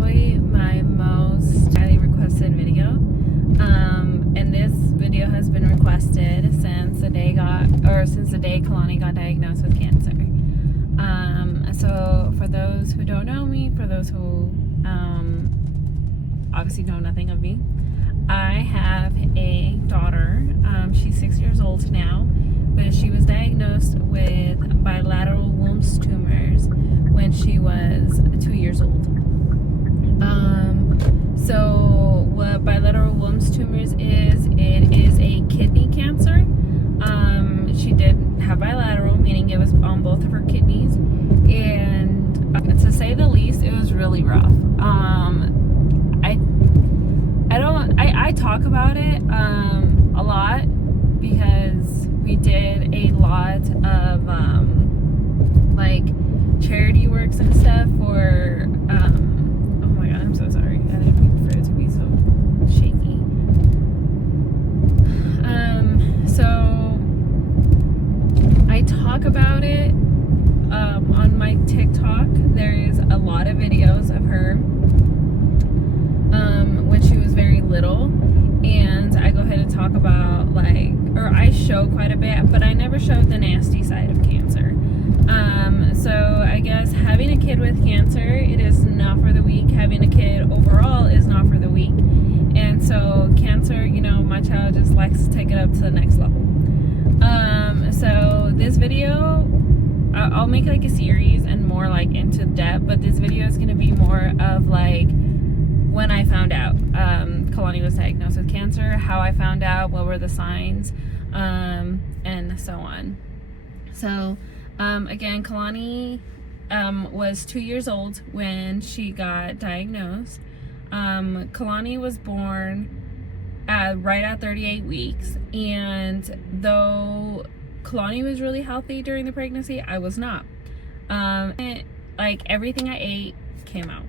probably my most highly requested video. And this video has been requested since the day Kalani got diagnosed with cancer. So for those who don't know me, for those who obviously know nothing of me, I have a daughter. She's 6 years old now, but she was diagnosed with bilateral Wilms tumors when she was 2 years old. So what bilateral Wilms tumors is, it is a kidney cancer. She did have bilateral, meaning it was on both of her kidneys, and to say the least, it was really rough. I talk about it a lot because we did a lot of like charity works and stuff for oh my god, I'm so sorry, I didn't mean for it to be so shaky. So I talk about it on my TikTok. There's a lot of videos of her when she was very little, and I go ahead and talk about I show quite a bit, but I never showed the nasty side of cancer. So I guess having a kid with cancer, it is not for the weak. Having a kid overall is not for the weak. And so cancer, my child just likes to take it up to the next level. So this video, I'll make like a series and more like into depth, but this video is going to be more of like when I found out Kalani was diagnosed with cancer, how I found out, what were the signs, and so on. So again, Kalani was 2 years old when she got diagnosed. Kalani was born right at 38 weeks, and though Kalani was really healthy during the pregnancy, I was not. Like everything I ate came out.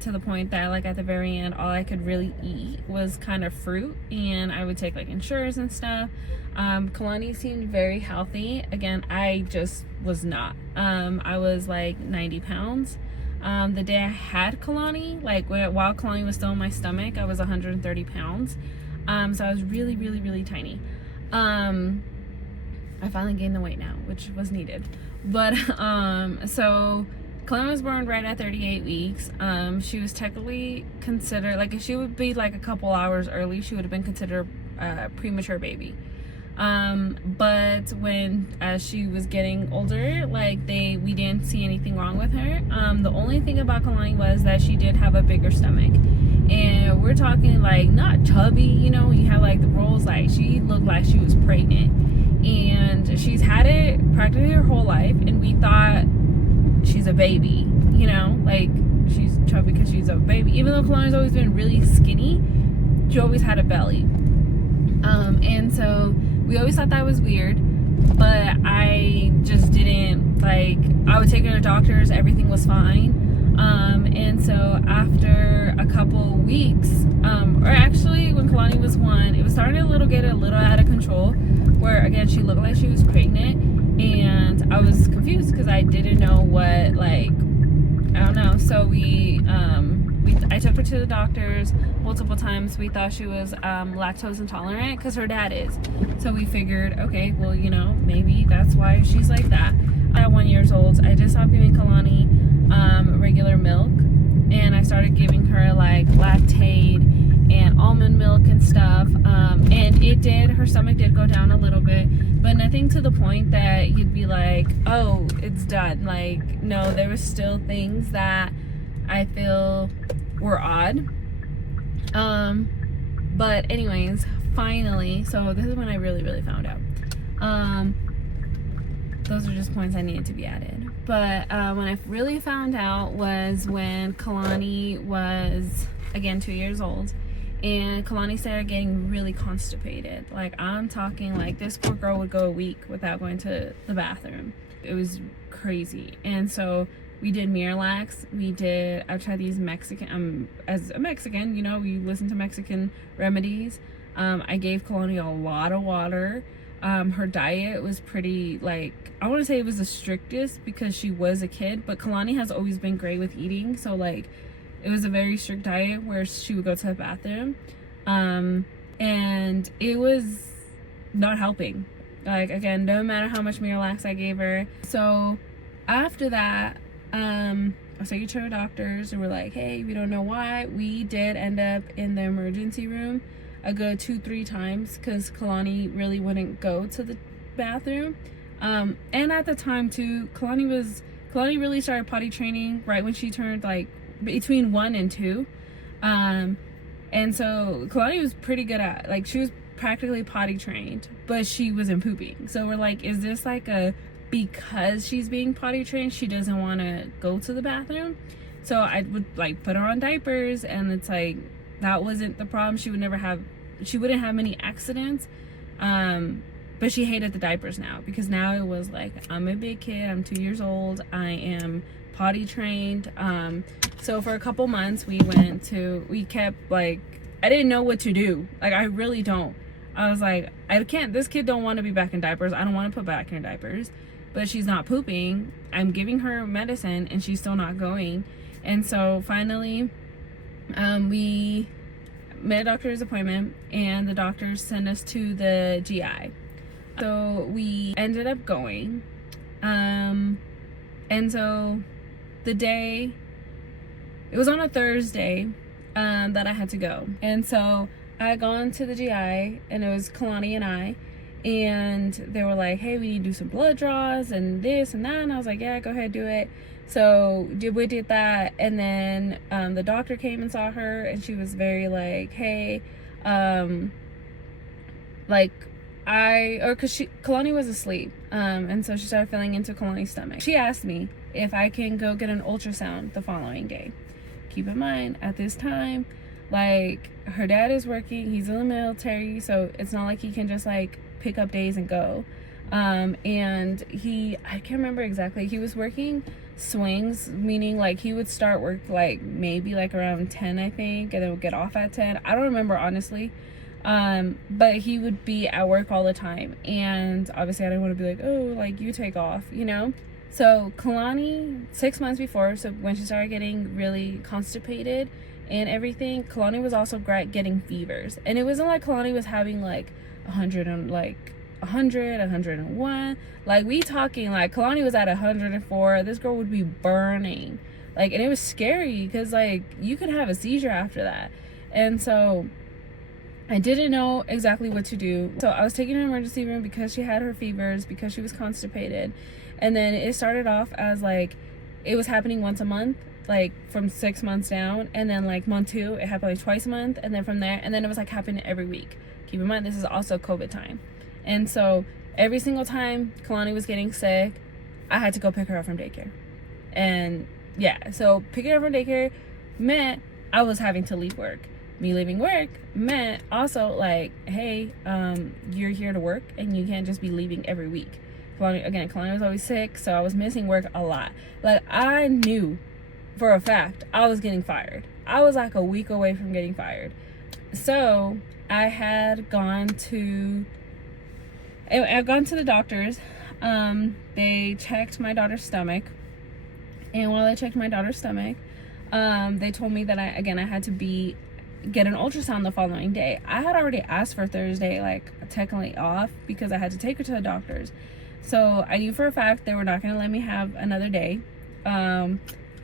To the point that like at the very end, all I could really eat was kind of fruit, and I would take like Ensures and stuff. Kalani seemed very healthy. Again, I just was not. I was like 90 pounds. The day I had Kalani, while Kalani was still in my stomach, I was 130 pounds. So I was really, really, really tiny. I finally gained the weight now, which was needed. But so Kalani was born right at 38 weeks. She was technically considered, like if she would be like a couple hours early, she would have been considered a premature baby. But as she was getting older, we didn't see anything wrong with her. The only thing about Kalani was that she did have a bigger stomach. And we're talking like not chubby, you have like the rolls, like she looked like she was pregnant. And she's had it practically her whole life, and we thought she's a baby, like she's chubby because she's a baby. Even though Kalani's always been really skinny, she always had a belly. And so we always thought that was weird, but I just didn't, I would take her to doctors, everything was fine. And so after a couple weeks, or actually when Kalani was 1, it was starting to get a little out of control, where again, she looked like she was pregnant, and I was confused because I didn't know what, I don't know. So I took her to the doctors multiple times. We thought she was lactose intolerant because her dad is. So we figured, okay, well, maybe that's why she's like that. At 1 year old, I just stopped giving Kalani regular milk, and I started giving her like Lactaid and almond milk and stuff. And her stomach did go down a little bit, but nothing to the point that you'd be like, oh, it's done. No, there was still things that I feel were odd. But anyways, finally, so this is when I really, really found out. Those are just points I needed to be added. But when I really found out was when Kalani was, again, 2 years old. And Kalani started getting really constipated. I'm talking this poor girl would go a week without going to the bathroom. It was crazy. And so we did Miralax. I tried these Mexican, as a Mexican, we listen to Mexican remedies. I gave Kalani a lot of water. Her diet was pretty, I want to say it was the strictest because she was a kid, but Kalani has always been great with eating. So it was a very strict diet where she would go to the bathroom. And it was not helping. Like, again, no matter how much Miralax I gave her. So after that, I was taking to her doctors and we're like, hey, we don't know why. We did end up in the emergency room a good 2-3 times because Kalani really wouldn't go to the bathroom. And at the time too, Kalani really started potty training right when she turned like between 1 and 2. And so Kalani was pretty good at, like, she was practically potty trained, but she wasn't pooping. So we're like, is this like a, because she's being potty trained, she doesn't want to go to the bathroom? So I would like put her on diapers, and it's like, that wasn't the problem. She wouldn't have many accidents. But she hated the diapers now, because now it was like, I'm a big kid, I'm 2 years old, I am potty trained. So for a couple months we kept like, I didn't know what to do. Like, I really don't. I was like, this kid don't want to be back in diapers. I don't want to put back in her diapers. But she's not pooping. I'm giving her medicine and she's still not going. And so finally, we made a doctor's appointment and the doctors sent us to the GI. So we ended up going. And so the day, it was on a Thursday that I had to go. And so I had gone to the GI, and it was Kalani and I, and they were like, hey, we need to do some blood draws and this and that. And I was like, yeah, go ahead, do it. So we did that, and then the doctor came and saw her, and she was very like, hey, because Kalani was asleep, and so she started feeling into Kalani's stomach. She asked me if I can go get an ultrasound the following day. Keep in mind, at this time, like, her dad is working, he's in the military, so it's not like he can just like pick up days and go. And I can't remember exactly, he was working swings, meaning like he would start work like maybe like around 10, I think, and then would get off at 10. I don't remember, honestly. But he would be at work all the time, and obviously I didn't want to be like, oh, like, you take off, you know. So Kalani, 6 months before, so when she started getting really constipated and everything, Kalani was also getting fevers. And it wasn't like Kalani was having like 101. Like, we talking like Kalani was at 104. This girl would be burning. Like, and it was scary because like you could have a seizure after that. And so I didn't know exactly what to do. So I was taking her to the emergency room because she had her fevers, because she was constipated. And then it started off as like, it was happening once a month, like from 6 months down. And then like month 2, it happened like twice a month. And then from there, and then it was like happening every week. Keep in mind, this is also COVID time. And so every single time Kalani was getting sick, I had to go pick her up from daycare. And yeah, so picking her up from daycare meant I was having to leave work. Me leaving work meant also like, hey, you're here to work and you can't just be leaving every week. Kalani was always sick, so I was missing work a lot. Like, I knew for a fact I was getting fired. I was like a week away from getting fired. So I had gone to the doctors. They checked my daughter's stomach, and while they checked my daughter's stomach, they told me that I had to get an ultrasound the following day. I had already asked for Thursday, like, technically off because I had to take her to the doctors. So I knew for a fact they were not going to let me have another day. I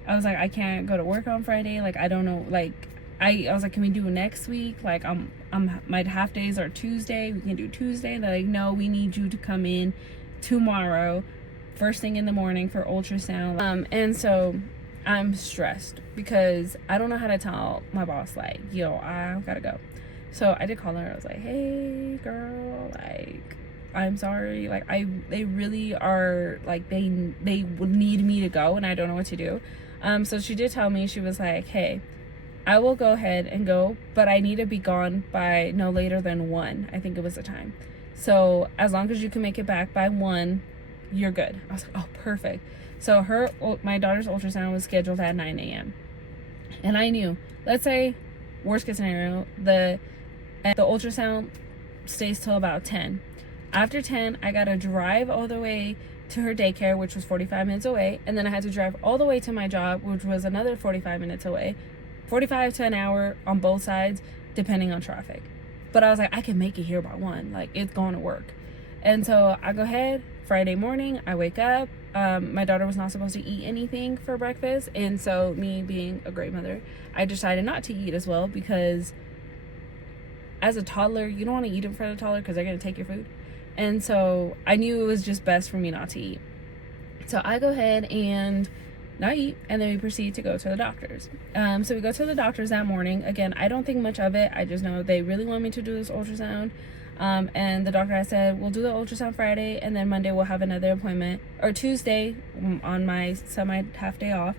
was like, I can't go to work on Friday. Like, I don't know. Like, I was like, can we do next week? Like, my half days are Tuesday. We can do Tuesday. They're like, no, we need you to come in tomorrow, first thing in the morning, for ultrasound. And so I'm stressed because I don't know how to tell my boss, like, yo, I gotta go. So I did call her. I was like, hey, girl, like, I'm sorry. Like, they really are, like, they would need me to go, and I don't know what to do. So she did tell me, she was like, hey, I will go ahead and go, but I need to be gone by no later than 1. I think it was the time. So as long as you can make it back by 1, you're good. I was like, oh, perfect. So my daughter's ultrasound was scheduled at 9 a.m. And I knew, let's say, worst case scenario, the ultrasound stays till about 10. After 10, I got to drive all the way to her daycare, which was 45 minutes away. And then I had to drive all the way to my job, which was another 45 minutes away. 45 to an hour on both sides, depending on traffic. But I was like, I can make it here by 1. Like, it's going to work. And so I go ahead, Friday morning, I wake up. My daughter was not supposed to eat anything for breakfast. And so me being a great mother, I decided not to eat as well, because as a toddler, you don't want to eat in front of a toddler because they're going to take your food. And so I knew it was just best for me not to eat. So I go ahead and not eat, and then we proceed to go to the doctors. So we go to the doctors that morning. Again, I don't think much of it. I just know they really want me to do this ultrasound. And the doctor has said, we'll do the ultrasound Friday, and then Monday we'll have another appointment, or Tuesday on my semi half day off.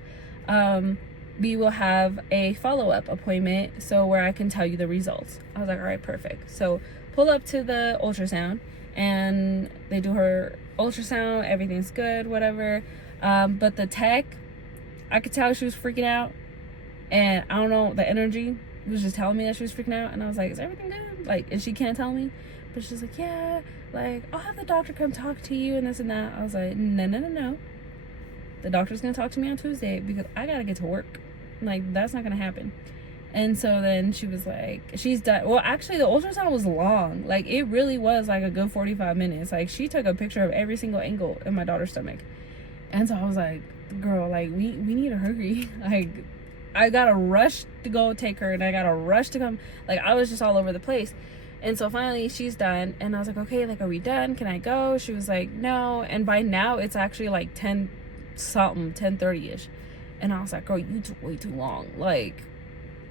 We will have a follow-up appointment, so where I can tell you the results. I was like, all right, perfect. So pull up to the ultrasound, and they do her ultrasound. Everything's good, whatever. But the tech, I could tell she was freaking out, and I don't know, the energy was just telling me that she was freaking out. And I was like, is everything good? Like, and she can't tell me, but she's like, yeah, like, I'll have the doctor come talk to you and this and that. I was like, no. The doctor's gonna talk to me on Tuesday because I gotta get to work. Like, that's not gonna happen. And so then she was like, she's done. Well, actually, the ultrasound was long. Like, it really was like a good 45 minutes. Like, she took a picture of every single angle in my daughter's stomach. And so I was like, girl, like, we need to hurry. Like, I gotta rush to go take her, and I gotta rush to come. Like, I was just all over the place. And so finally she's done, and I was like, okay, like, are we done? Can I go? She was like, no. And by now it's actually like 10 something, 10:30ish. And I was like, girl, you took way too long. Like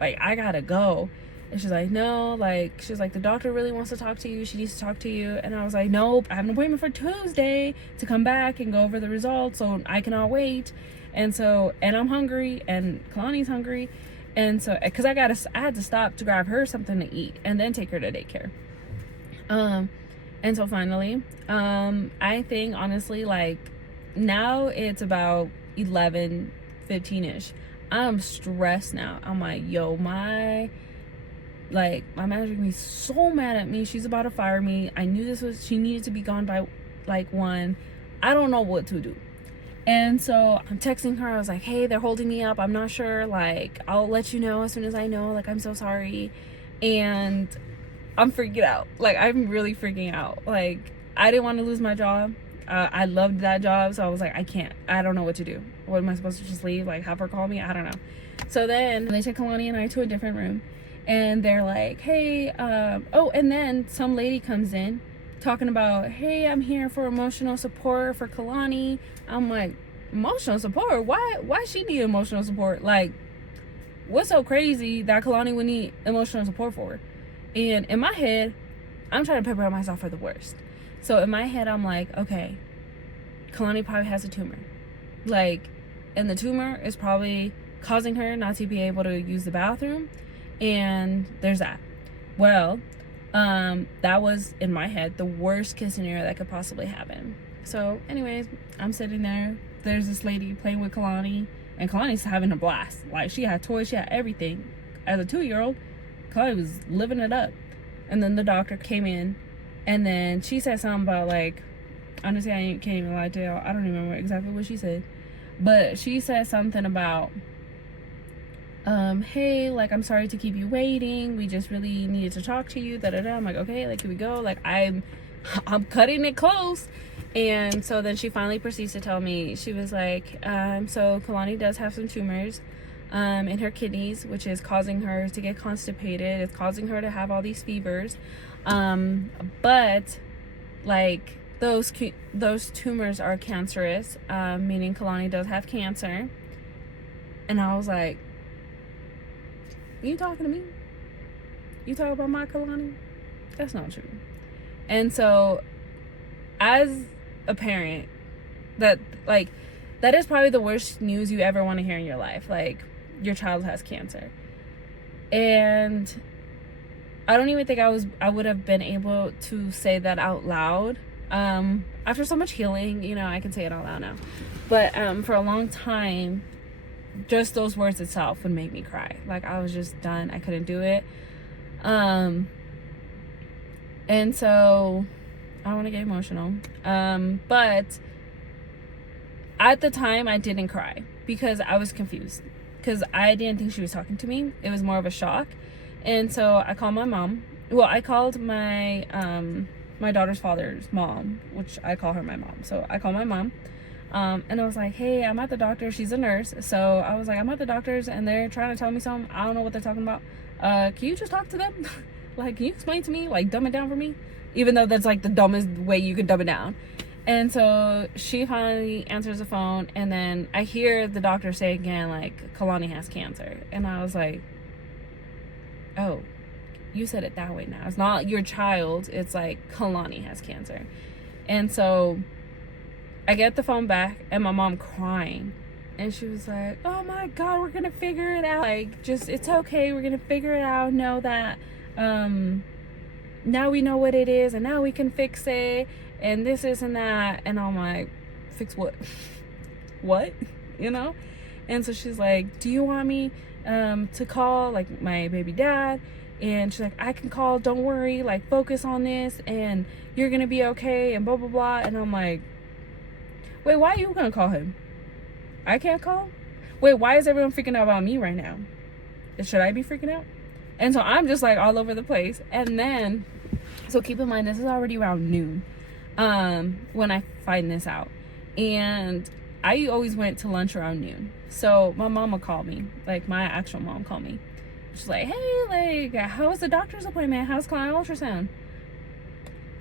I gotta go. And she's like, no, like, she's like, the doctor really wants to talk to you. She needs to talk to you. And I was like, nope, I have an appointment for Tuesday to come back and go over the results, so I cannot wait. And so, and I'm hungry, and Kalani's hungry. And so, because I had to stop to grab her something to eat and then take her to daycare. And so finally, I think, honestly, like, now it's about 11:15ish. I'm stressed now. I'm like, yo, my manager can be so mad at me. She's about to fire me. I knew she needed to be gone by like 1. I don't know what to do. And so I'm texting her. I was like, hey, they're holding me up. I'm not sure. Like, I'll let you know as soon as I know. Like, I'm so sorry. And I'm freaking out. Like, I'm really freaking out. Like, I didn't want to lose my job. I loved that job. So I was like, I don't know what to do. What am I supposed to just leave? Like, have her call me? I don't know. So then they take Kalani and I to a different room. And they're like, hey, and then some lady comes in talking about, hey, I'm here for emotional support for Kalani. I'm like, emotional support? Why she need emotional support? Like, what's so crazy that Kalani would need emotional support for? And in my head, I'm trying to prepare myself for the worst. So in my head, I'm like, okay, Kalani probably has a tumor. Like, and the tumor is probably causing her not to be able to use the bathroom. And there's that. Well, that was, in my head, the worst case scenario that could possibly happen. So anyways, I'm sitting there. There's this lady playing with Kalani, and Kalani's having a blast. Like, she had toys, she had everything. As a 2-year-old, Kalani was living it up. And then the doctor came in, and then she said something about, like, honestly, I can't even lie to you. I don't even remember exactly what she said. But she said something about, hey, like, I'm sorry to keep you waiting. We just really needed to talk to you. I'm like, okay, like, here we go. Like, I'm cutting it close. And so then she finally proceeds to tell me, she was like, so Kalani does have some tumors in her kidneys, which is causing her to get constipated. It's causing her to have all these fevers. But like, those tumors are cancerous, meaning Kalani does have cancer. And I was like, you talking to me? You talking about my Kalani? That's not true. And so, as a parent, that is probably the worst news you ever want to hear in your life. Like, your child has cancer. And I don't even think I would have been able to say that out loud. After so much healing, you know, I can say it out loud now. But for a long time, just those words itself would make me cry. Like, I was just done. I couldn't do it. And so I don't want to get emotional. But at the time, I didn't cry because I was confused. because I didn't think she was talking to me. It was more of a shock. And so I called my mom. Well, I called my my daughter's father's mom, which I call her my mom. So I called my mom. And I was like, hey, I'm at the doctor. She's a nurse. So I was like, I'm at the doctor's and they're trying to tell me something. I don't know what they're talking about. Can you just talk to them? Like, can you explain to me? Like, dumb it down for me? Even though that's like the dumbest way you could dumb it down. And so she finally answers the phone. And then I hear the doctor say again, like, Kalani has cancer. And I was like, oh, you said it that way now. It's not your child. It's like Kalani has cancer. And so I get the phone back and my mom crying. And she was like, oh my God, we're going to figure it out. Like, just, it's okay. We're going to figure it out. Know that, now we know what it is and now we can fix it. And this, and that. And I'm like, fix what? What? You know? And so she's like, do you want me to call like my baby dad? And she's like, I can call, don't worry, like focus on this and you're gonna be okay and blah blah blah. And I'm like, wait, why are you gonna call him? I can't call? Wait, why is everyone freaking out about me right now? Should I be freaking out? And so I'm just like all over the place. And then, so keep in mind, this is already around noon when I find this out. And I always went to lunch around noon. So my mama called me, like my actual mom called me. She's like, hey, like, how was the doctor's appointment? How's Kalani ultrasound?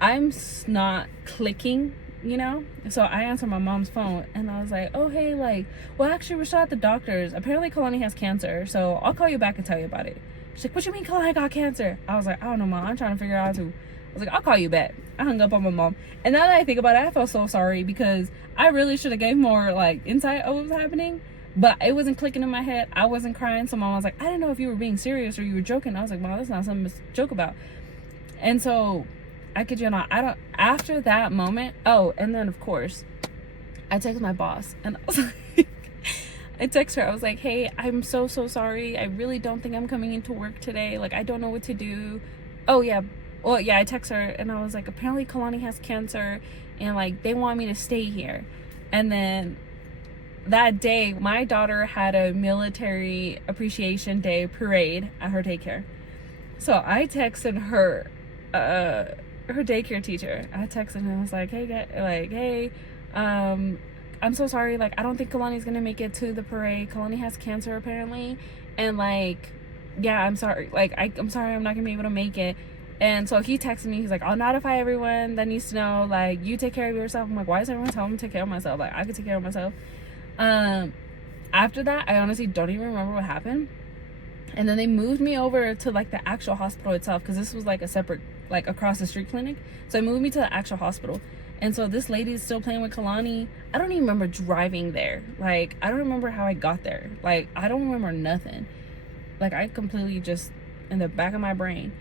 I'm not clicking, you know? So I answered my mom's phone and I was like, oh, hey, like, well, actually, we're still at the doctor's. Apparently, Kalani has cancer. So I'll call you back and tell you about it. She's like, what you mean Kalani got cancer? I was like, I don't know, Mom. I'm trying to figure it out too. I was like, I'll call you back. I hung up on my mom. And now that I think about it, I feel so sorry because I really should have gave more, like, insight of what was happening. But it wasn't clicking in my head. I wasn't crying. So mom was like, I didn't know if you were being serious or you were joking. I was like, Mom, that's not something to joke about. And so I kid you not, after that moment, oh, and then of course, I texted my boss and I was like, I text her, I was like, hey, I'm so sorry. I really don't think I'm coming into work today. Like, I don't know what to do. Oh yeah. Well, yeah, I text her and I was like, apparently Kalani has cancer and like, they want me to stay here. And then that day, my daughter had a military appreciation day parade at her daycare. So I texted her daycare teacher. I texted him. I was like, hey, I'm so sorry. Like, I don't think Kalani's gonna make it to the parade. Kalani has cancer apparently, and like, yeah, I'm sorry. Like, I'm sorry, I'm not gonna be able to make it. And so he texted me. He's like, I'll notify everyone that needs to know. Like, you take care of yourself. I'm like, why is everyone telling me to take care of myself? Like, I could take care of myself. After that, I honestly don't even remember what happened. And then they moved me over to like the actual hospital itself, because this was like a separate, like across the street clinic. So they moved me to the actual hospital. And so this lady is still playing with Kalani. I don't even remember driving there. Like, I don't remember how I got there. Like, I don't remember nothing. Like, I completely just in the back of my brain.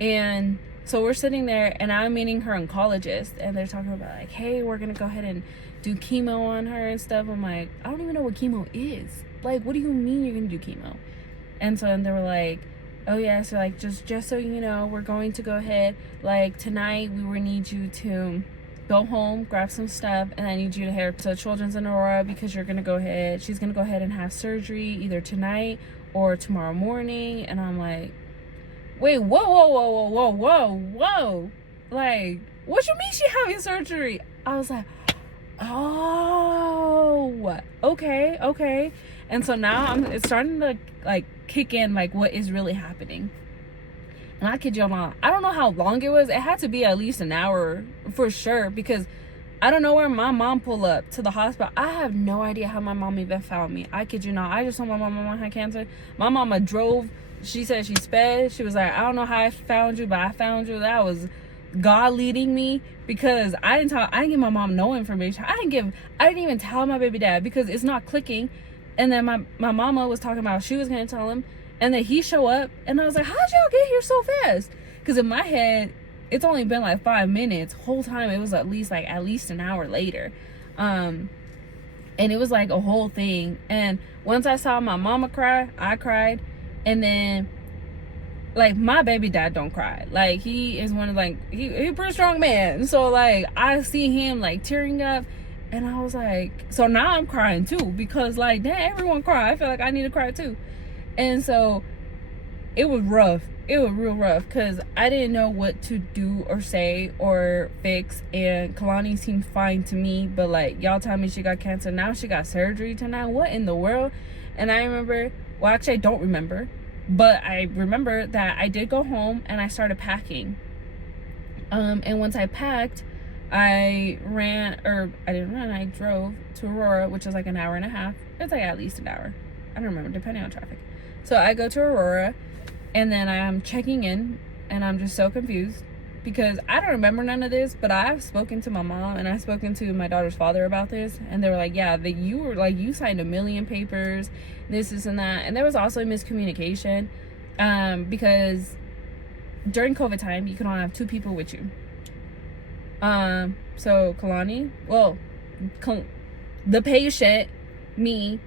And so we're sitting there and I'm meeting her oncologist and they're talking about like, hey, we're gonna go ahead and do chemo on her and stuff. I'm like, I don't even know what chemo is. Like, what do you mean you're gonna do chemo? And so then they were like, oh yeah, so like just so you know, we're going to go ahead, like tonight we will need you to go home, grab some stuff, and I need you to head to Children's in Aurora because she's gonna go ahead and have surgery either tonight or tomorrow morning. And I'm like, wait, whoa. Like, what you mean she having surgery? I was like, oh, okay. And so now it's starting to like kick in, like what is really happening. And I kid you not, I don't know how long it was. It had to be at least an hour for sure, because I don't know where my mom pulled up to the hospital. I have no idea how my mom even found me. I kid you not. I just told my mama had cancer. My mama drove. She said she sped. She was like, I don't know how I found you, but I found you. That was God leading me, because I didn't give my mom no information. I didn't even tell my baby dad because it's not clicking. And then my mama was talking about she was gonna tell him, and then he show up, and I was like, how'd y'all get here so fast? Because in my head, it's only been like 5 minutes. Whole time it was at least an hour later. And it was like a whole thing. And once I saw my mama cry, I cried. And then like my baby dad don't cry. Like, he is one of like he a pretty strong man. So like I see him like tearing up, And I was like, so now I'm crying too, because like, damn, everyone cry. I feel like I need to cry too. And so it was rough. It was real rough because I didn't know what to do or say or fix. And Kalani seemed fine to me, but like, y'all tell me she got cancer. Now she got surgery tonight. What in the world? And I remember, well, actually, I don't remember, but I remember that I did go home and I started packing. And once I packed, I drove to Aurora, which is like an hour and a half. It's like at least an hour. I don't remember, depending on traffic. So I go to Aurora, and then I'm checking in, and I'm just so confused because I don't remember none of this, but I've spoken to my mom and I've spoken to my daughter's father about this, and they were like, yeah, that you signed 1 million papers, this and that. And there was also a miscommunication, because during COVID time, you can only have 2 people with you. So Kalani, the patient, me,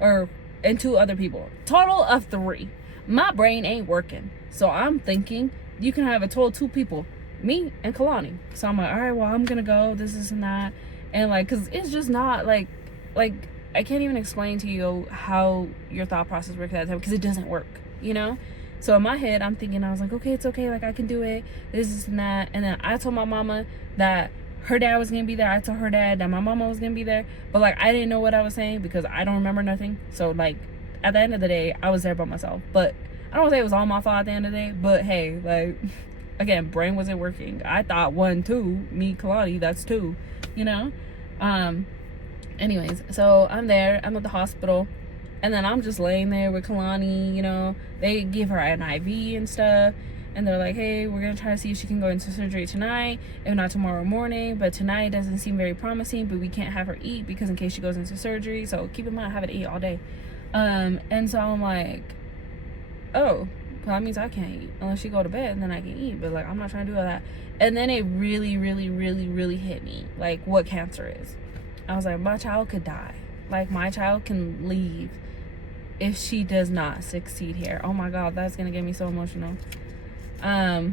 and 2 other people, total of 3. My brain ain't working, so I'm thinking you can have a total 2 people, me and Kalani. So I'm like, all right, well, I'm gonna go, this and that. And like, cause it's just not like I can't even explain to you how your thought process works at that time, because it doesn't work, you know. So in my head, I'm thinking, I was like, okay, it's okay, like I can do it, this and that. And then I told my mama that her dad was gonna be there. I told her dad that my mama was gonna be there, but like I didn't know what I was saying because I don't remember nothing. So like at the end of the day, I was there by myself. But I don't want to say it was all my fault at the end of the day, but hey, like, again, brain wasn't working. I thought 1, 2, me, Kalani, that's 2, you know. Anyways, so I'm there, I'm at the hospital, and then I'm just laying there with Kalani, you know. They give her an IV and stuff, and they're like, hey, we're gonna try to see if she can go into surgery tonight, if not tomorrow morning, but tonight doesn't seem very promising, but we can't have her eat because in case she goes into surgery, so keep in mind, I haven't eaten all day. And so I'm like, oh, well, that means I can't eat unless she go to bed, and then I can eat, but like I'm not trying to do all that. And then it really hit me, like, what cancer is. I was like, my child could die, like my child can leave if she does not succeed here. Oh my god, that's gonna get me so emotional. Yeah,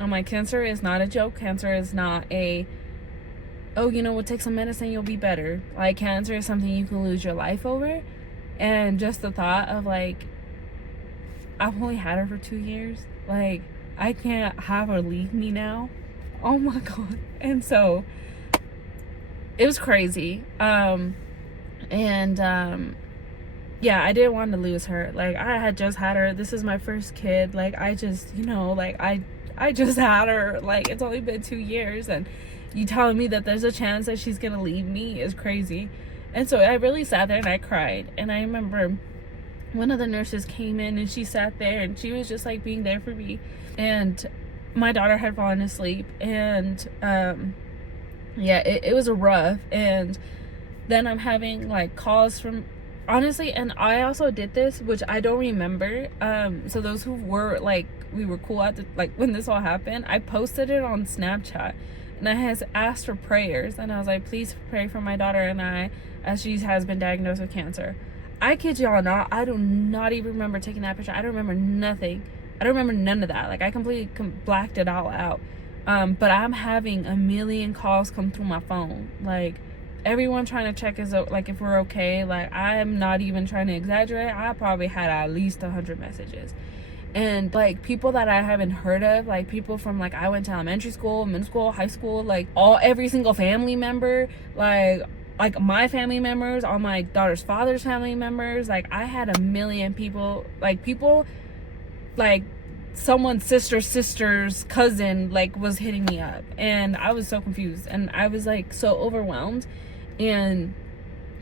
I'm like, cancer is not a joke. Cancer is not a, oh, you know, we'll take some medicine, you'll be better. Like, cancer is something you can lose your life over. And just the thought of like, I've only had her for 2 years, like I can't have her leave me now. Oh my god. And so it was crazy. Yeah, I didn't want to lose her. Like, I had just had her. This is my first kid. Like, I just, you know, like I just had her. Like, it's only been 2 years, and you telling me that there's a chance that she's gonna leave me is crazy. And so I really sat there and I cried. And I remember one of the nurses came in and she sat there and she was just like being there for me. And my daughter had fallen asleep, and yeah, it was rough. And then I'm having like calls from, honestly, and I also did this, which I don't remember. So those who were like, we were cool at the, like when this all happened, I posted it on Snapchat, and I has asked for prayers, and I was like, please pray for my daughter and I, as she has been diagnosed with cancer. I kid y'all not, I do not even remember taking that picture. I don't remember nothing. I don't remember none of that. Like, I completely blacked it all out. But I'm having 1 million calls come through my phone. Like, everyone trying to check like if we're okay. Like, I am not even trying to exaggerate. I probably had at least 100 messages. And like people that I haven't heard of, like people from like I went to elementary school, middle school, high school, like every single family member, like my family members, all my daughter's father's family members. Like, I had 1 million people, like someone's sister's cousin like was hitting me up, and I was so confused and I was like so overwhelmed, and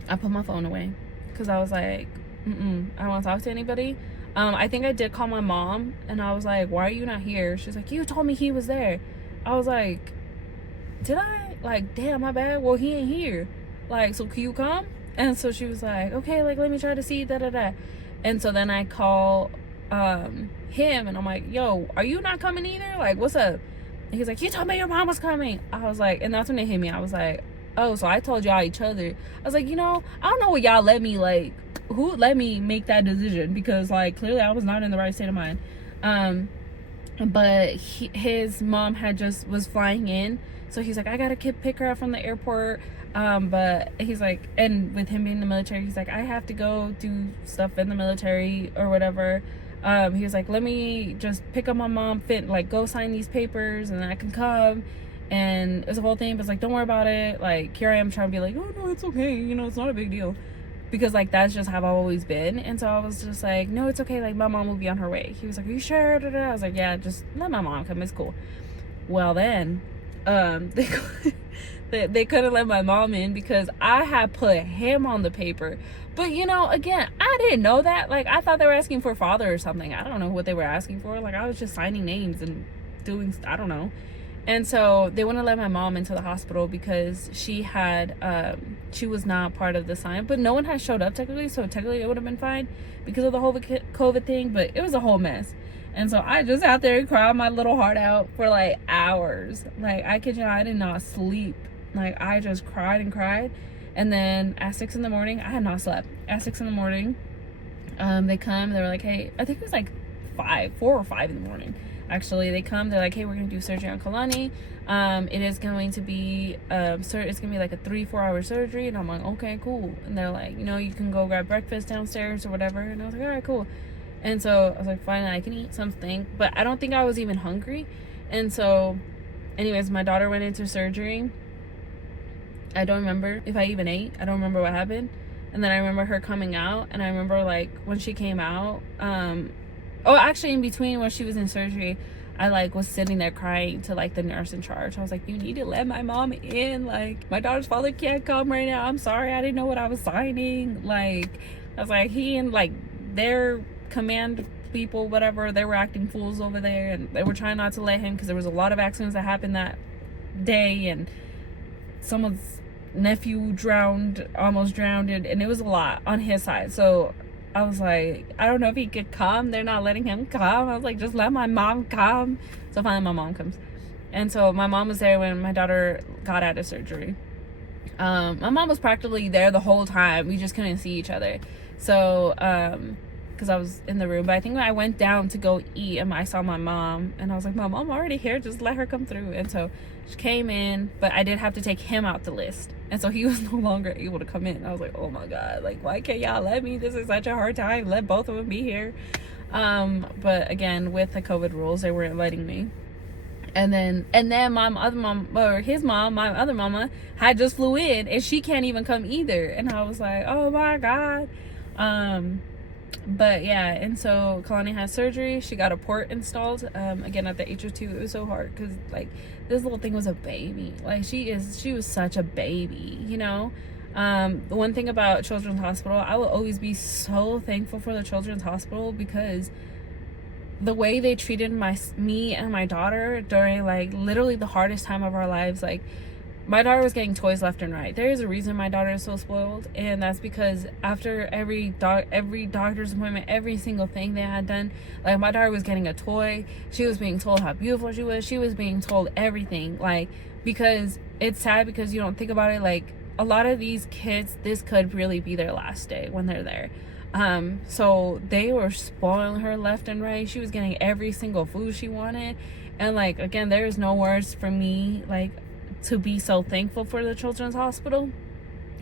I put my phone away because I was like, I don't want to talk to anybody. I think I did call my mom, and I was like, why are you not here? She's like, you told me he was there. I was like, did I? Like, damn, my bad. Well, he ain't here. Like, so can you come? And so she was like, okay, like, let me try to see, da. And so then I call him, and I'm like, yo, are you not coming either? Like, what's up? And he's like, you told me your mom was coming. I was like, and that's when it hit me. I was like, oh, so I told y'all each other. I was like, you know, I don't know what y'all let me, like, who let me make that decision, because like clearly I was not in the right state of mind. but his mom had just was flying in, so he's like, I gotta pick her up from the airport. But he's like, and with him being in the military, he's like, I have to go do stuff in the military or whatever. He was like, let me just pick up my mom, like go sign these papers, and then I can come. And it was a whole thing, but it's like, don't worry about it. Like, here I am trying to be like, oh no, it's okay, you know, it's not a big deal, because like that's just how I've always been. And so I was just like, no, it's okay, like my mom will be on her way. He was like, are you sure? I was like, yeah, just let my mom come, it's cool. Well then, they couldn't let my mom in because I had put him on the paper. But you know, again, I didn't know that. Like, I thought they were asking for father or something. I don't know what they were asking for. Like, I was just signing names and doing, I don't know. And so they wouldn't let my mom into the hospital because she had she was not part of the sign, but no one had showed up technically, so technically it would have been fine because of the whole COVID thing. But it was a whole mess. And so I just sat there and cried my little heart out for like hours. Like, I kid you not, I did not sleep. Like, I just cried and cried. And then at 6 in the morning, I had not slept. At 6 in the morning, they come, they were like, hey, I think it was like 4 or 5 in the morning. Actually, they come, they're like, hey, we're gonna do surgery on Kalani. It is going to be it's gonna be like a 3-4 hour surgery. And I'm like, okay, cool. And they're like, you know, you can go grab breakfast downstairs or whatever. And I was like, all right, cool. And so I was like, fine, I can eat something, but I don't think I was even hungry. And so anyways, my daughter went into surgery. I don't remember if I even ate. I don't remember what happened. And then I remember her coming out, and I remember like when she came out, oh, actually in between when she was in surgery, I like was sitting there crying to like the nurse in charge. I was like, you need to let my mom in. Like, my daughter's father can't come right now. I'm sorry, I didn't know what I was signing. Like, I was like, he and like their command people, whatever, they were acting fools over there, and they were trying not to let him because there was a lot of accidents that happened that day, and someone's nephew almost drowned, and it was a lot on his side. So I was like, I don't know if he could come. They're not letting him come. I was like, just let my mom come. So finally my mom comes. And so my mom was there when my daughter got out of surgery. My mom was practically there the whole time. We just couldn't see each other. So because I was in the room, but I think when I went down to go eat and I saw my mom, and I was like, Mom, I'm already here, just let her come through. And so she came in, but I did have to take him out the list, and so he was no longer able to come in. I was like, oh my god, like, why can't y'all let me? This is such a hard time. Let both of them be here. But again, with the COVID rules, they weren't letting me. And then my other mom, or his mom, my other mama, had just flew in, and she can't even come either. And I was like, oh my god. But yeah, and so Kalani had surgery. She got a port installed. Again, at the age of 2, it was so hard because like this little thing was a baby. Like, she was such a baby, you know. The one thing about Children's Hospital, I will always be so thankful for the Children's Hospital, because the way they treated me and my daughter during like literally the hardest time of our lives. Like, my daughter was getting toys left and right. There is a reason my daughter is so spoiled, and that's because after every doctor's appointment, every single thing they had done, like, my daughter was getting a toy. She was being told how beautiful she was. She was being told everything. Like, because it's sad, because you don't think about it, like, a lot of these kids, this could really be their last day when they're there. So they were spoiling her left and right. She was getting every single food she wanted. And like, again, there's no words for me, like, to be so thankful for the Children's Hospital.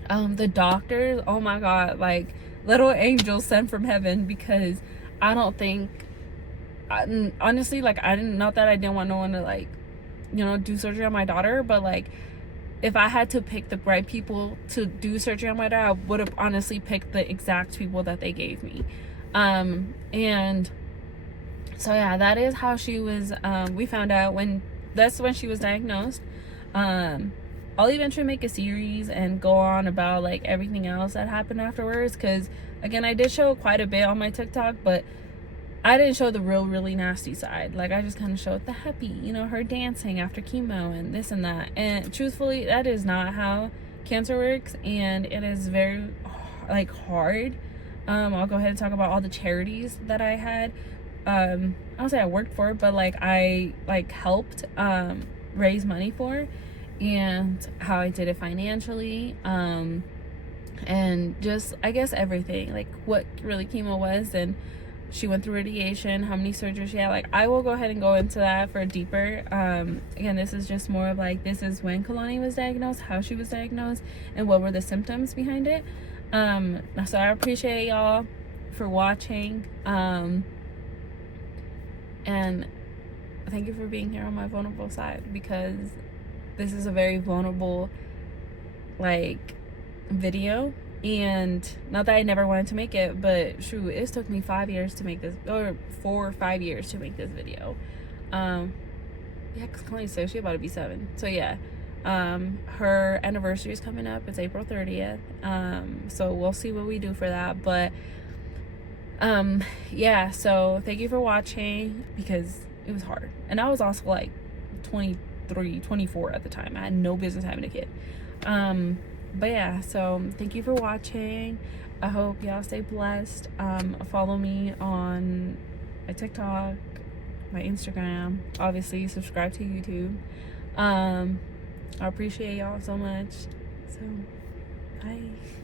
The doctors, oh my god, like little angels sent from heaven, because I don't think, honestly, like, not that I didn't want no one to, like, you know, do surgery on my daughter, but like, if I had to pick the right people to do surgery on my daughter, I would have honestly picked the exact people that they gave me. And so yeah, that is how she was, we found out that's when she was diagnosed. I'll eventually make a series and go on about like everything else that happened afterwards, because again, I did show quite a bit on my TikTok, but I didn't show the really nasty side. Like, I just kind of showed the happy, you know, her dancing after chemo and this and that. And truthfully, that is not how cancer works, and it is very like hard. I'll go ahead and talk about all the charities that I had. I don't say I worked for, but like I like helped raise money for, and how I did it financially, and just, I guess, everything, like what really chemo was, and she went through radiation, how many surgeries she had. Like, I will go ahead and go into that for deeper. Again, this is just more of like, this is when Kalani was diagnosed, how she was diagnosed, and what were the symptoms behind it. So I appreciate y'all for watching, and thank you for being here on my vulnerable side, because this is a very vulnerable like video. And not that I never wanted to make it, but shoot, it took me 5 years to make this, or 4 or 5 years to make this video. Yeah, because Kalani said she's about to be 7. So yeah, her anniversary is coming up. It's April 30th. So we'll see what we do for that. But yeah, so thank you for watching, because it was hard. And I was also like 23, 24 at the time. I had no business having a kid. But yeah, so thank you for watching. I hope y'all stay blessed. Follow me on my TikTok, my Instagram, obviously subscribe to YouTube. I appreciate y'all so much. So bye.